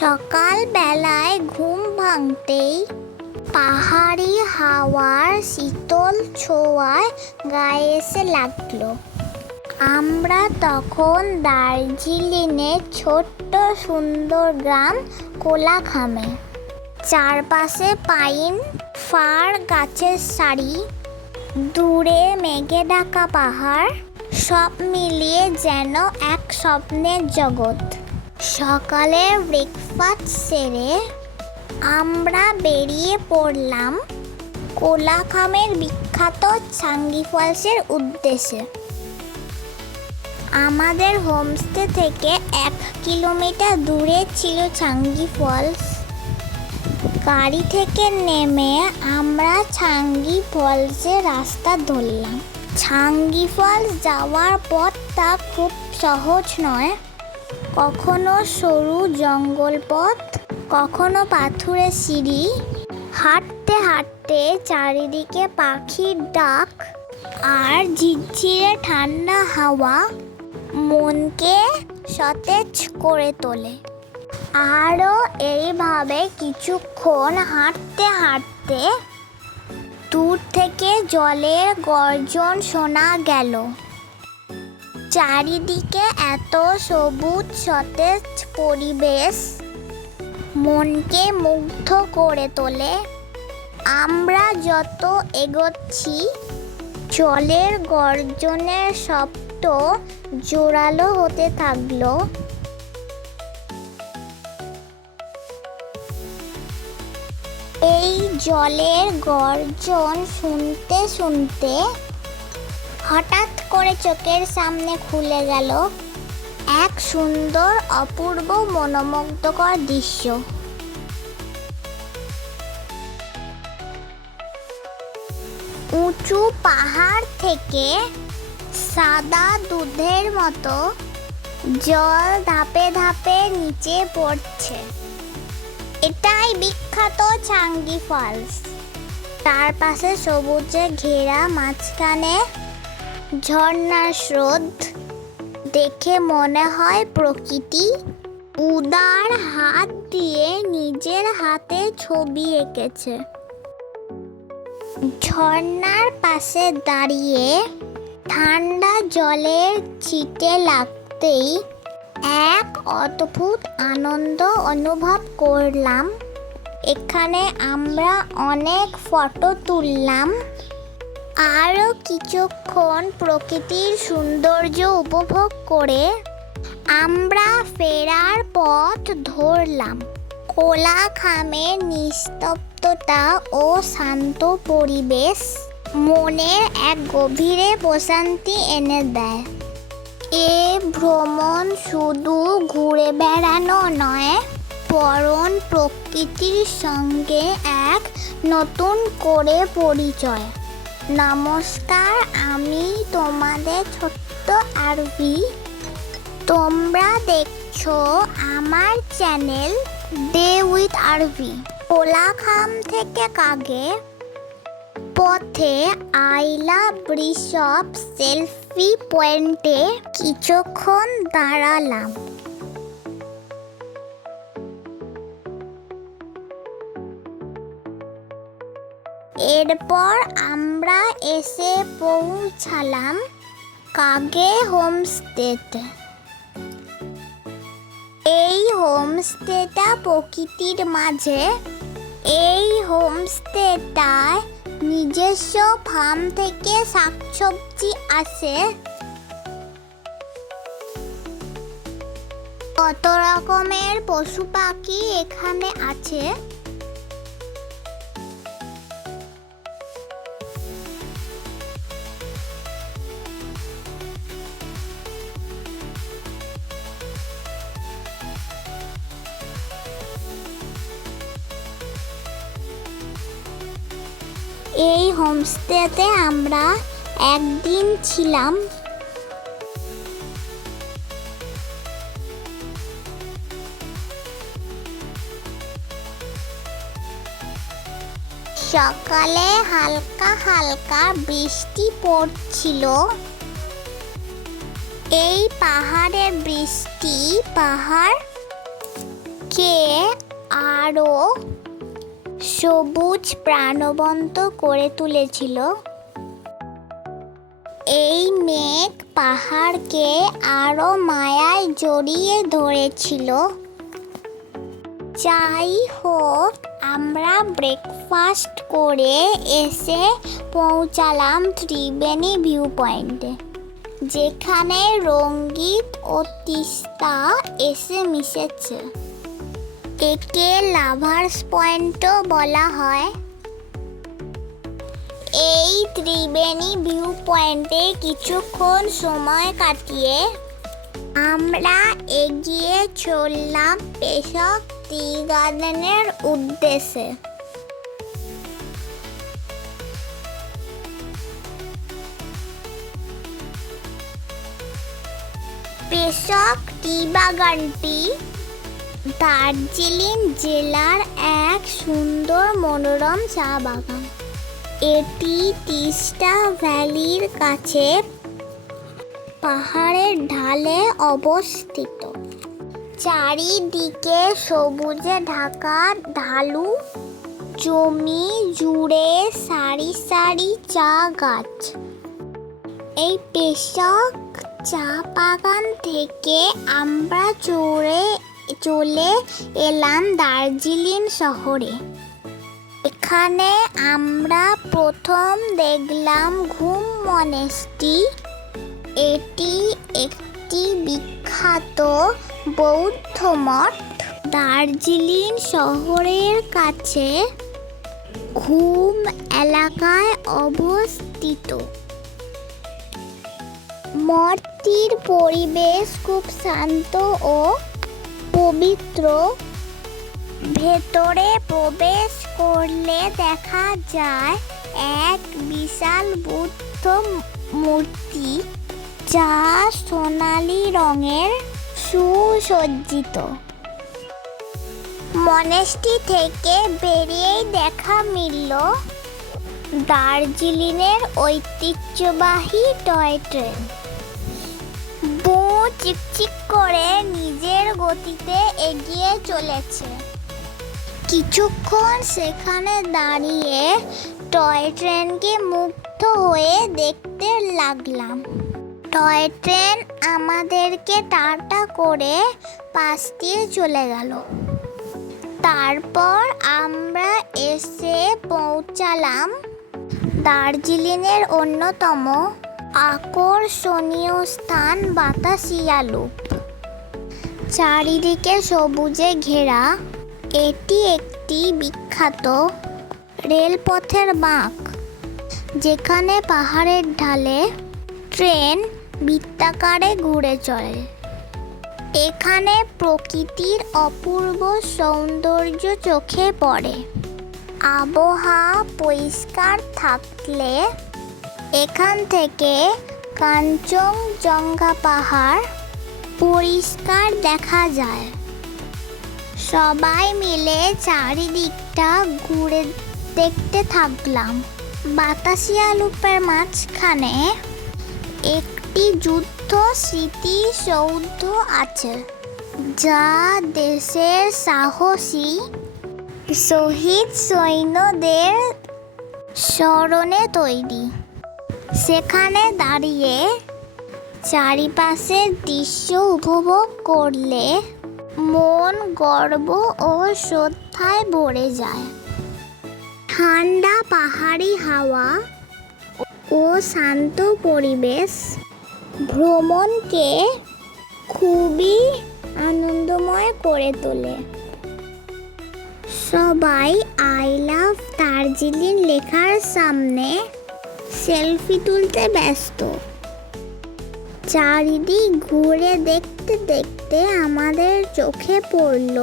সকাল বেলায় ঘুম ভাঙতেই পাহাড়ি হাওয়ার শীতল ছোঁয়ায় গায়ে এসে লাগলো। আমরা তখন দার্জিলিংয়ের ছোট্ট সুন্দর গ্রাম কোলাখামে। চারপাশে পাইন ফার গাছের সারি, দূরে মেঘে ঢাকা পাহাড়, সব মিলিয়ে যেন এক স্বপ্নের জগৎ। সকালে ব্রেকফাস্ট সেরে আমরা বেরিয়ে পড়লাম কোলাখামের বিখ্যাত ছাঙ্গি ফলসের উদ্দেশ্যে। আমাদের হোমস্টে থেকে 1 কিলোমিটার দূরে ছিল ছাঙ্গি ফলস। গাড়ি থেকে নেমে আমরা ছাঙ্গি ফলসের রাস্তা ধরলাম। ছাঙ্গি ফলস যাওয়ার পথটা খুব সহজ নয়, কখনো সরু জঙ্গল পথ, কখনো পাথুরে সিঁড়ি। হাঁটতে হাঁটতে চারিদিকে পাখির ডাক আর ঝিরঝিরে ঠান্ডা হাওয়া মনকে সতেজ করে তোলে। আরও এইভাবে কিছুক্ষণ হাঁটতে হাঁটতে দূর থেকে জলের গর্জন শোনা গেল। চারিদিকে এত সবুজ সতেজ পরিবেশ মনকে মুগ্ধ করে তোলে। আমরা যত এগোচ্ছি জলের গর্জনের শব্দ জোরালো হতে থাকলো। এই জলের গর্জন শুনতে শুনতে হঠাৎ করে চোখের সামনে খুলে গেল এক সুন্দর অপূর্ব মনোমুগ্ধকর দৃশ্য। উঁচু পাহাড় থেকে সাদা দুধের মতো জল ধাপে ধাপে নিচে পড়ছে। এটাই বিখ্যাত ছাঙ্গি ফলস। চারপাশে সবুজে ঘেরা, মাঝখানে ঝর্ণার স্রোত। দেখে মনে হয় প্রকৃতি উদার হাত দিয়ে নিজের হাতে ছবি এঁকেছে। ঝর্ণার পাশে দাঁড়িয়ে ঠান্ডা জলের ছিটে লাগতেই এক অদ্ভুত আনন্দ অনুভব করলাম। এখানে আমরা অনেক ফটো তুললাম, আরও কিছুক্ষণ প্রকৃতির সৌন্দর্য উপভোগ করে আমরা ফেরার পথ ধরলাম। কোলাখামের নিস্তব্ধতা ও শান্ত পরিবেশ মনের এক গভীরে প্রশান্তি এনে দেয়। এ ভ্রমণ শুধু ঘুরে বেড়ানো নয়, বরং প্রকৃতির সঙ্গে এক নতুন করে পরিচয়। নমস্কার, আমি তোমাদের ছোট্ট আরভি। তোমরা দেখছো আমার channel day with Arvi. Kolakham থেকে কাগে পথে আইলা ব্রিশপ সেলফি পয়েন্টে কিছুক্ষণ দাঁড়ালাম। এরপর আমরা এসে পৌঁছালাম কাগে হোমস্টেতে। এই হোমস্টেটা প্রকৃতির মাঝে। এই হোমস্টেটায় নিজস্ব ফার্ম থেকে শাকসবজি আসে। কত রকমের পশু পাখি এখানে আছে। এই হোমস্টেতে আমরা একদিন ছিলাম। সকালে হালকা হালকা বৃষ্টি পড়ছিল। এই পাহাড়ের বৃষ্টি পাহাড় কে আরো সবুজ প্রাণবন্ত করে তুলেছিল। এই মেঘ পাহাড়কে আরো মায়ায় জড়িয়ে ধরেছিল। যাই হোক, আমরা ব্রেকফাস্ট করে এসে পৌঁছালাম ত্রিবেণী ভিউ পয়েন্টে, যেখানে রঙ্গিত ও তিস্তা এসে মিশেছে। একে লাভার্স পয়েন্টও বলা হয়। এই ত্রিবেণী ভিউ পয়েন্টে কিছুক্ষণ সময় কাটিয়ে আমরা এগিয়ে চললাম পেশক টি গার্ডেনের উদ্দেশ্যে। পেশক টি বাগানটি দার্জিলিং জেলার এক সুন্দর মনোরম চা বাগান। এটি তিস্তা ভ্যালির কাছে পাহাড়ের ঢালে অবস্থিত। চারিদিকে সবুজে ঢাকা ঢালু জমি জুড়ে সারি সারি চা গাছ। এই পেশক চা বাগান থেকে আমরা চলে এলাম দার্জিলিং শহরে। এখানে আমরা প্রথম দেখলাম ঘুম মনেস্ট্রি। এটি একটি বিখ্যাত বৌদ্ধ মঠ দার্জিলিং শহরের কাছে ঘুম এলাকায় অবস্থিত। মঠটির পরিবেশ খুব শান্ত ও পবিত্র। ভেতরে প্রবেশ করলে দেখা যায় এক বিশাল বুদ্ধ মূর্তি, যা সোনালী রঙের সুসজ্জিত। মনেস্ট্রি থেকে বেরিয়েই দেখা মিলল দার্জিলিংয়ের ঐতিহ্যবাহী টয় ট্রেন। চিকচিক করে নিজের গতিতে এগিয়ে চলেছে। কিছুক্ষণ সেখানে দাঁড়িয়ে টয় ট্রেনকে মুগ্ধ হয়ে দেখতে লাগলাম। টয় ট্রেন আমাদেরকে টাটা করে পাশ দিয়ে চলে গেল। তারপর আমরা এসে পৌঁছালাম দার্জিলিংয়ের অন্যতম আকর্ষণীয় স্থান বাতাসিয়া লুপ। চারিদিকে সবুজে ঘেরা এটি একটি বিখ্যাত রেলপথের বাঁক, যেখানে পাহাড়ের ঢালে ট্রেন বৃত্তাকারে ঘুরে চলে। এখানে প্রকৃতির অপূর্ব সৌন্দর্য চোখে পড়ে। আবহাওয়া পরিষ্কার থাকলে এখান থেকে কাঞ্চনজঙ্ঘা পাহাড় পরিষ্কার দেখা যায়। সবাই মিলে চারিদিকটা ঘুরে দেখতে থাকলাম। বাতাসিয়া লুপের মাঝখানে একটি যুদ্ধ স্মৃতিসৌধ আছে, যা দেশের সাহসী শহীদ সৈন্যদের স্মরণে তৈরি। সেখানে দাঁড়িয়ে চারিপাশের দৃশ্য উপভোগ করলে মন গর্ব ও শ্রদ্ধায় ভরে যায়। ঠান্ডা পাহাড়ি হাওয়া ও শান্ত পরিবেশ ভ্রমণকে খুবই আনন্দময় করে তোলে। সবাই আই লাভ দার্জিলিং লেখার সামনে সেলফি তুলতে ব্যস্ত। চারিদিক ঘুরে দেখতে দেখতে আমাদের চোখে পড়ল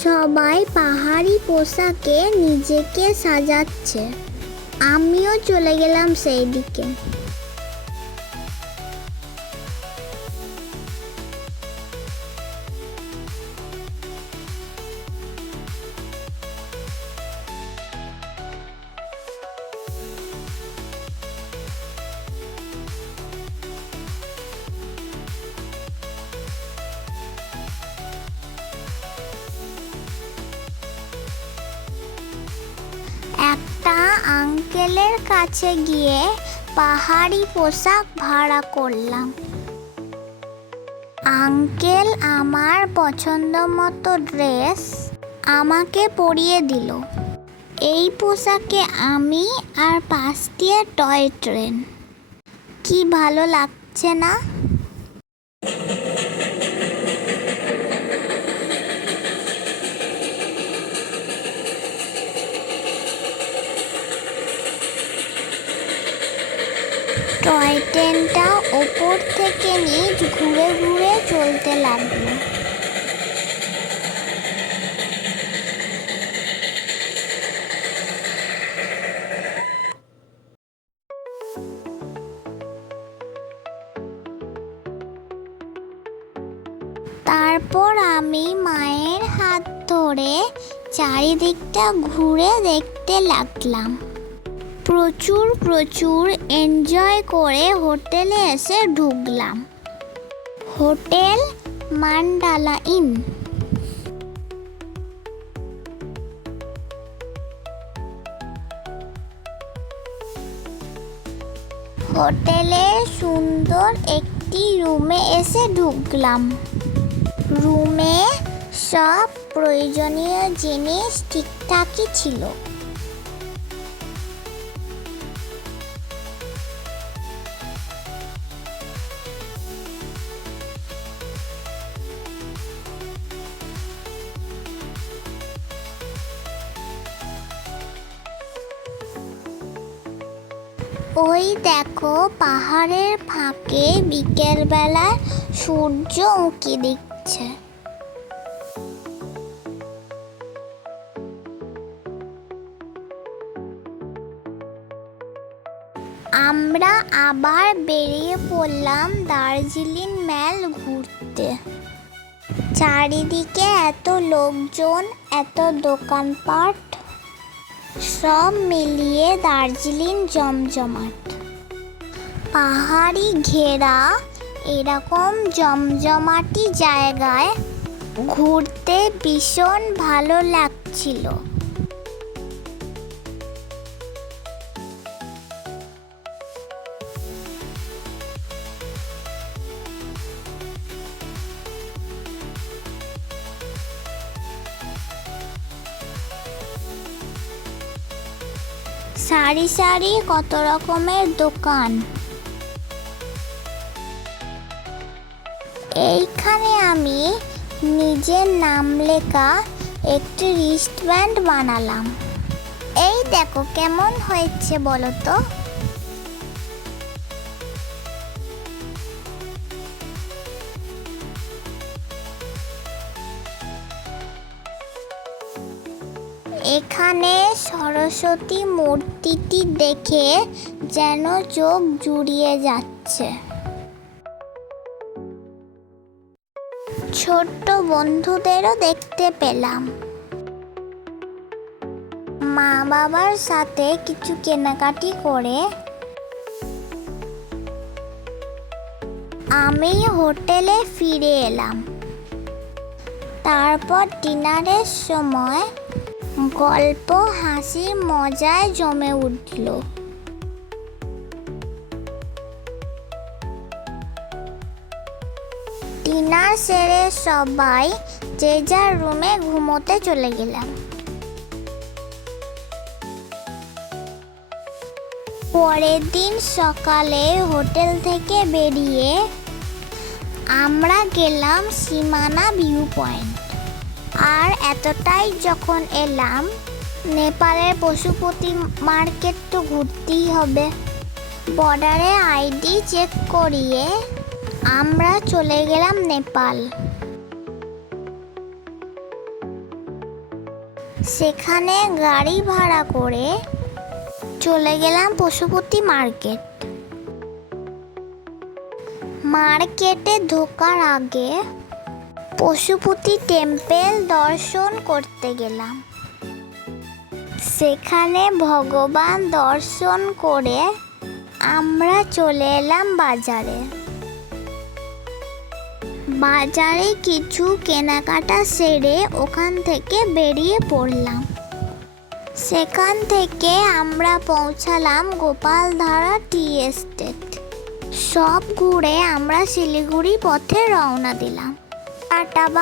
সবাই পাহাড়ি পোশাকে নিজেকে সাজাচ্ছে। আমিও চলে গেলাম সেই দিকে। একটা আঙ্কেলের কাছে গিয়ে পাহাড়ি পোশাক ভাড়া করলাম। আঙ্কেল আমার পছন্দ মতো ড্রেস আমাকে পরিয়ে দিল। এই পোশাকে আমি আর পাশ দিয়ে টয় ট্রেন। কি ভালো লাগছে না? টয় ট্রেনটা ওপর থেকে নিচ ঘুরে ঘুরে চলতে লাগলো। তারপর আমি মায়ের হাত ধরে চারিদিকটা ঘুরে দেখতে লাগলাম। প্রচুর এনজয় করে হোটেলে এসে ঢুকলাম। Hotel mandala in. হোটেলের সুন্দর একটি রুমে এসে ঢুকলাম। রুমে সব প্রয়োজনীয় জিনিস ঠিকঠাকই ছিল। ওই দেখো, পাহাড়ের ফাঁকে বিকেলবেলায় সূর্য উঁকি দিচ্ছে। আমরা আবার বেরিয়ে পড়লাম দার্জিলিং মেল ঘুরতে। চারিদিকে এত লোকজন, এত দোকানপাট, সব মিলিয়ে দার্জিলিং জমজমাট। পাহাড়ি ঘেরা এরকম জমজমাটি জায়গায় ঘুরতে ভীষণ ভালো লাগছিল। সারি সারি কত রকমের দোকান। এইখানে আমি নিজের নাম লেখা একটি রিস্টব্যান্ড বানালাম। এই দেখো কেমন হয়েছে বলো তো। এখানে সরস্বতী মূর্তিটি দেখে যেন চোখ জুড়িয়ে যাচ্ছে। ছোট্ট বন্ধুদেরও দেখতে পেলাম। মা বাবার সাথে কিছু কেনাকাটি করে আমি হোটেলে ফিরে এলাম। তারপর ডিনারের সময় গল্প হাসি মজায় জমে উঠল। ডিনার সেরে সবাই যে যার রুমে ঘুমোতে চলে গেলাম। পরের দিন সকালে হোটেল থেকে বেরিয়ে আমরা গেলাম সীমানা ভিউ পয়েন্ট। আর এতটাই যখন এলাম, নেপালের পশুপতি মার্কেট তো ঘুরতেই হবে। বর্ডারে আইডি চেক করিয়ে আমরা চলে গেলাম নেপাল। সেখানে গাড়ি ভাড়া করে চলে গেলাম পশুপতি মার্কেট। মার্কেটে ঢোকার আগে পশুপতি টেম্পল দর্শন করতে গেলাম। সেখানে ভগবান দর্শন করে আমরা চলে এলাম বাজারে। বাজারে কিছু কেনাকাটা সেরে ওখান থেকে বেরিয়ে পড়লাম। সেখান থেকে আমরা পৌঁছালাম গোপালধারা টি এস্টেট। সব ঘুরে আমরা শিলিগুড়ি পথে রওনা দিলাম। টাটা।